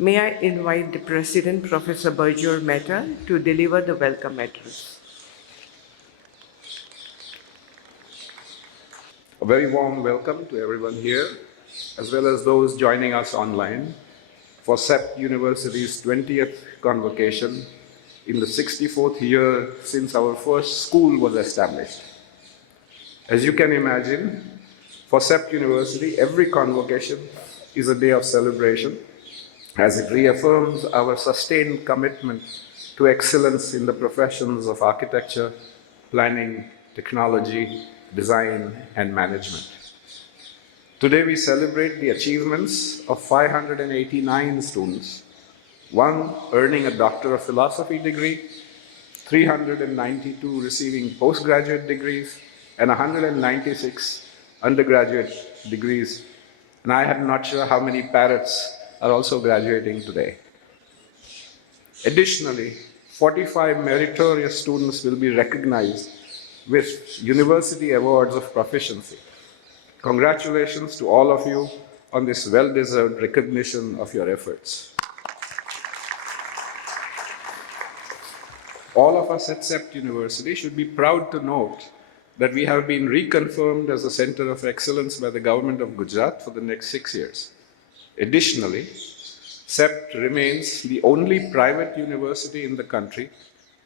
May I invite the President, Professor Barjor Mehta, to deliver the welcome address. A very warm welcome to everyone here, as well as those joining us online for CEPT University's 20th Convocation in the 64th year since our first school was established. As you can imagine, for CEPT University, every convocation is a day of celebration, as it reaffirms our sustained commitment to excellence in the professions of architecture, planning, technology, design, and management. Today we celebrate the achievements of 589 students, one earning a Doctor of Philosophy degree, 392 receiving postgraduate degrees, and 196 undergraduate degrees. And I am not sure how many parrots are also graduating today. Additionally, 45 meritorious students will be recognized with university awards of proficiency. Congratulations to all of you on this well-deserved recognition of your efforts. All of us at CEPT University should be proud to note that we have been reconfirmed as a Center of Excellence by the Government of Gujarat for the next 6 years. Additionally, CEPT remains the only private university in the country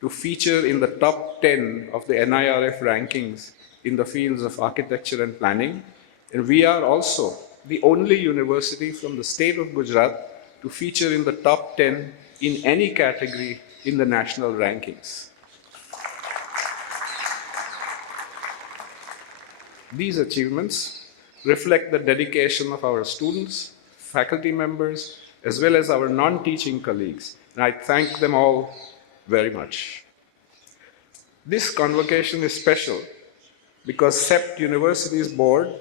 to feature in the top 10 of the NIRF rankings in the fields of architecture and planning. And we are also the only university from the state of Gujarat to feature in the top 10 in any category in the national rankings. These achievements reflect the dedication of our students, faculty members, as well as our non-teaching colleagues, and I thank them all very much. This convocation is special because CEPT University's board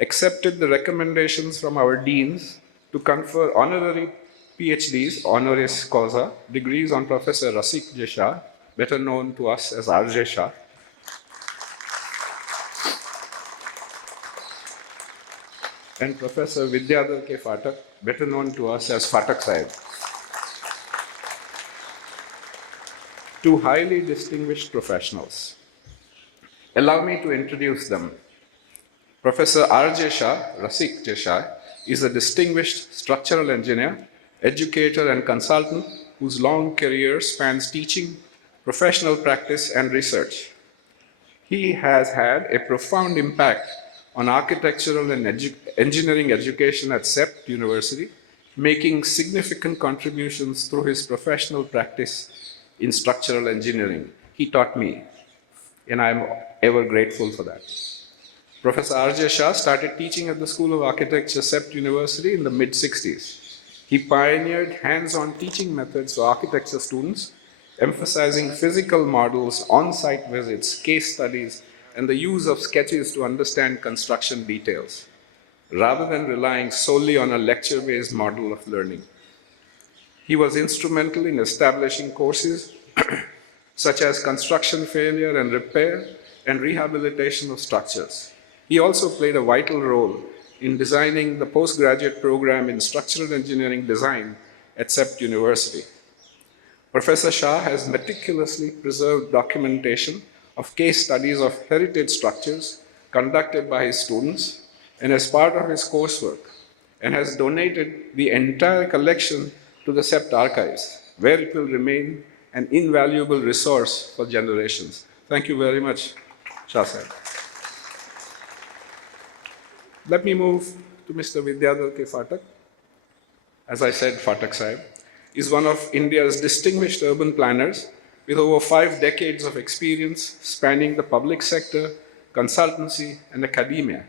accepted the recommendations from our deans to confer honorary PhDs, honoris causa, degrees on Professor Rasik J. Shah, better known to us as R.J. Shah, and Professor Vidyadhar K. Phatak, better known to us as Phatak Sahib. Two highly distinguished professionals. Allow me to introduce them. Professor R.J. Shah, Rasik J. Shah, is a distinguished structural engineer, educator, and consultant whose long career spans teaching, professional practice, and research. He has had a profound impact on architectural and engineering education at CEPT University, making significant contributions through his professional practice in structural engineering. He taught me, and I'm ever grateful for that. Professor R.J. Shah started teaching at the School of Architecture, CEPT University in the mid-60s. He pioneered hands-on teaching methods for architecture students, emphasizing physical models, on-site visits, case studies, and the use of sketches to understand construction details, rather than relying solely on a lecture-based model of learning. He was instrumental in establishing courses such as construction failure and repair and rehabilitation of structures. He also played a vital role in designing the postgraduate program in structural engineering design at CEPT University. Professor Shah has meticulously preserved documentation of case studies of heritage structures conducted by his students and as part of his coursework, and has donated the entire collection to the CEPT archives, where it will remain an invaluable resource for generations. Thank you very much, Shah Sahib. Let me move to Mr. Vidyadhar K. Phatak. As I said, Phatak Sahib is one of India's distinguished urban planners with over 5 decades of experience spanning the public sector, consultancy, and academia.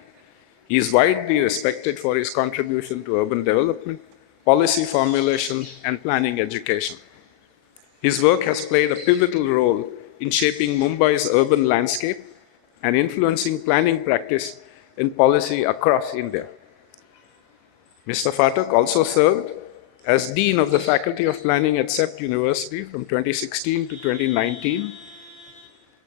He is widely respected for his contribution to urban development, policy formulation, and planning education. His work has played a pivotal role in shaping Mumbai's urban landscape and influencing planning practice and policy across India. Mr. Phatak also served as Dean of the Faculty of Planning at CEPT University from 2016 to 2019.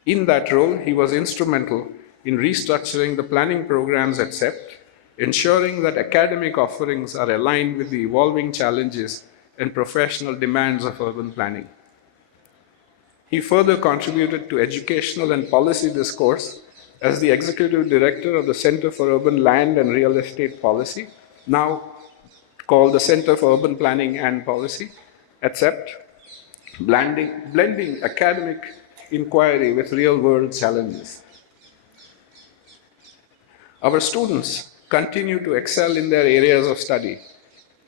In that role, he was instrumental in restructuring the planning programs at CEPT, ensuring that academic offerings are aligned with the evolving challenges and professional demands of urban planning. He further contributed to educational and policy discourse as the Executive Director of the Center for Urban Land and Real Estate Policy, now called the Center for Urban Planning and Policy at CEPT, blending academic inquiry with real-world challenges. Our students continue to excel in their areas of study.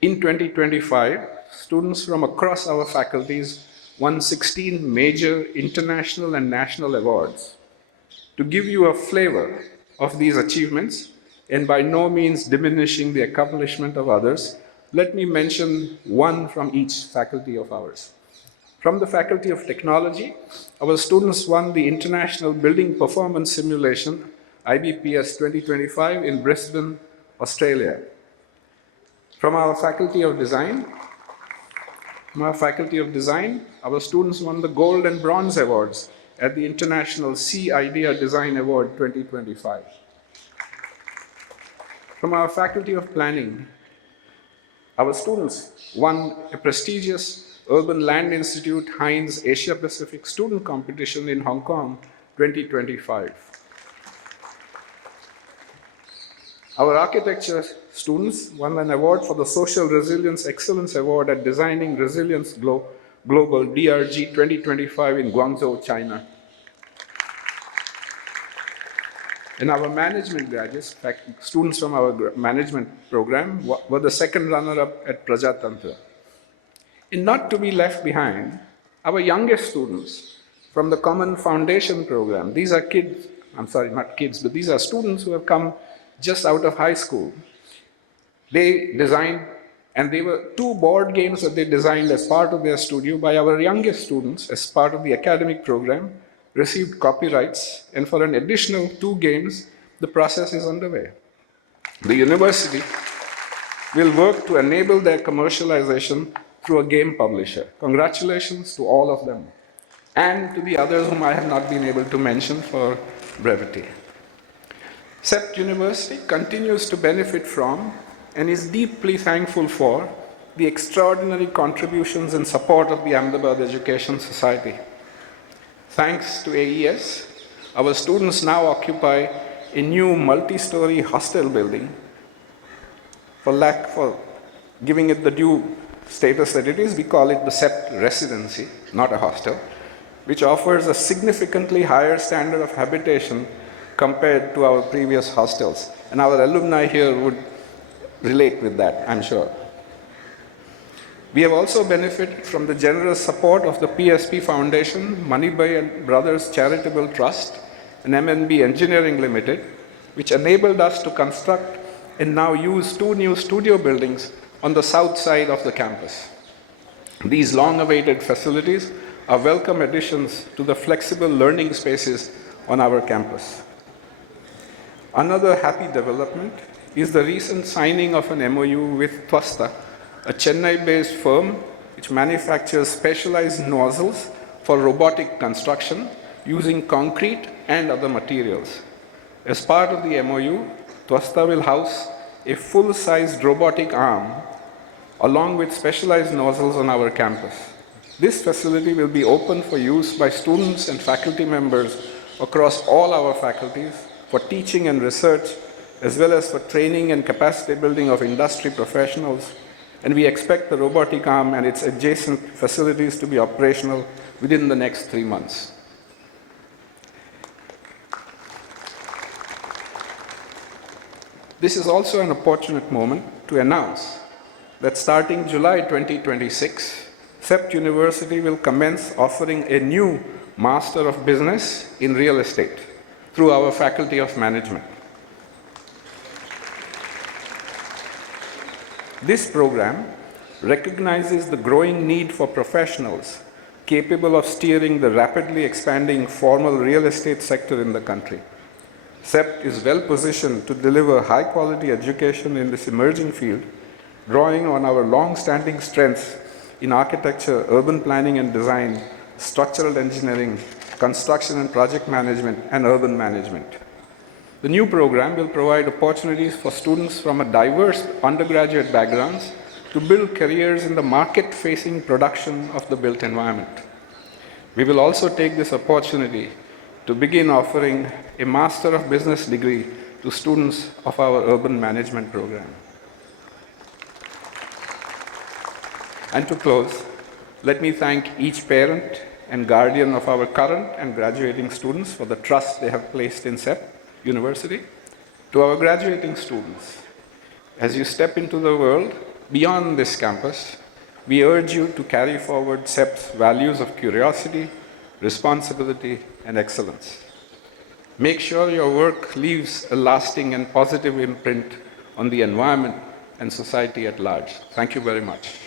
In 2025, students from across our faculties won 16 major international and national awards. To give you a flavor of these achievements, and by no means diminishing the accomplishment of others, let me mention one from each faculty of ours. From the Faculty of Technology, our students won the International Building Performance Simulation, IBPS 2025 in Brisbane, Australia. From our Faculty of Design, our students won the Gold and Bronze Awards at the International Sea Idea Design Award 2025. From our Faculty of Planning, our students won a prestigious Urban Land Institute Heinz Asia Pacific Student Competition in Hong Kong 2025. Our architecture students won an award for the Social Resilience Excellence Award at Designing Resilience Global DRG 2025 in Guangzhou, China. And our management graduates, students from our management program, were the second runner-up at Prajatantra. And not to be left behind, our youngest students from the Common Foundation program, these are kids, I'm sorry, not kids, but these are students who have come just out of high school. They designed, and they were 2 board games that they designed as part of their studio by our youngest students as part of the academic program, received copyrights, and for an additional 2 games, the process is underway. The university will work to enable their commercialization through a game publisher. Congratulations to all of them, and to the others whom I have not been able to mention for brevity. CEPT University continues to benefit from and is deeply thankful for the extraordinary contributions and support of the Ahmedabad Education Society. Thanks to AES, our students now occupy a new multi-story hostel building. For giving it the due status that it is, we call it the CEPT Residency, not a hostel, which offers a significantly higher standard of habitation compared to our previous hostels. And our alumni here would relate with that, I'm sure. We have also benefited from the generous support of the PSP Foundation, Manibhai and Brothers Charitable Trust, and MNB Engineering Limited, which enabled us to construct and now use 2 new studio buildings on the south side of the campus. These long-awaited facilities are welcome additions to the flexible learning spaces on our campus. Another happy development is the recent signing of an MOU with Twasta, a Chennai-based firm which manufactures specialized nozzles for robotic construction using concrete and other materials. As part of the MOU, Twasta will house a full-sized robotic arm along with specialized nozzles on our campus. This facility will be open for use by students and faculty members across all our faculties for teaching and research, as well as for training and capacity building of industry professionals, and we expect the robotic arm and its adjacent facilities to be operational within the next 3 months. This is also an opportune moment to announce that starting July 2026, CEPT University will commence offering a new Master of Business in Real Estate through our Faculty of Management. This program recognizes the growing need for professionals capable of steering the rapidly expanding formal real estate sector in the country. CEPT is well positioned to deliver high-quality education in this emerging field, drawing on our long-standing strengths in architecture, urban planning and design, structural engineering, construction and project management, and urban management. The new program will provide opportunities for students from a diverse undergraduate backgrounds to build careers in the market-facing production of the built environment. We will also take this opportunity to begin offering a Master of Business degree to students of our urban management program. And to close, let me thank each parent and guardian of our current and graduating students for the trust they have placed in CEPT University. To our graduating students, as you step into the world beyond this campus, we urge you to carry forward CEPT's values of curiosity, responsibility, and excellence. Make sure your work leaves a lasting and positive imprint on the environment and society at large. Thank you very much.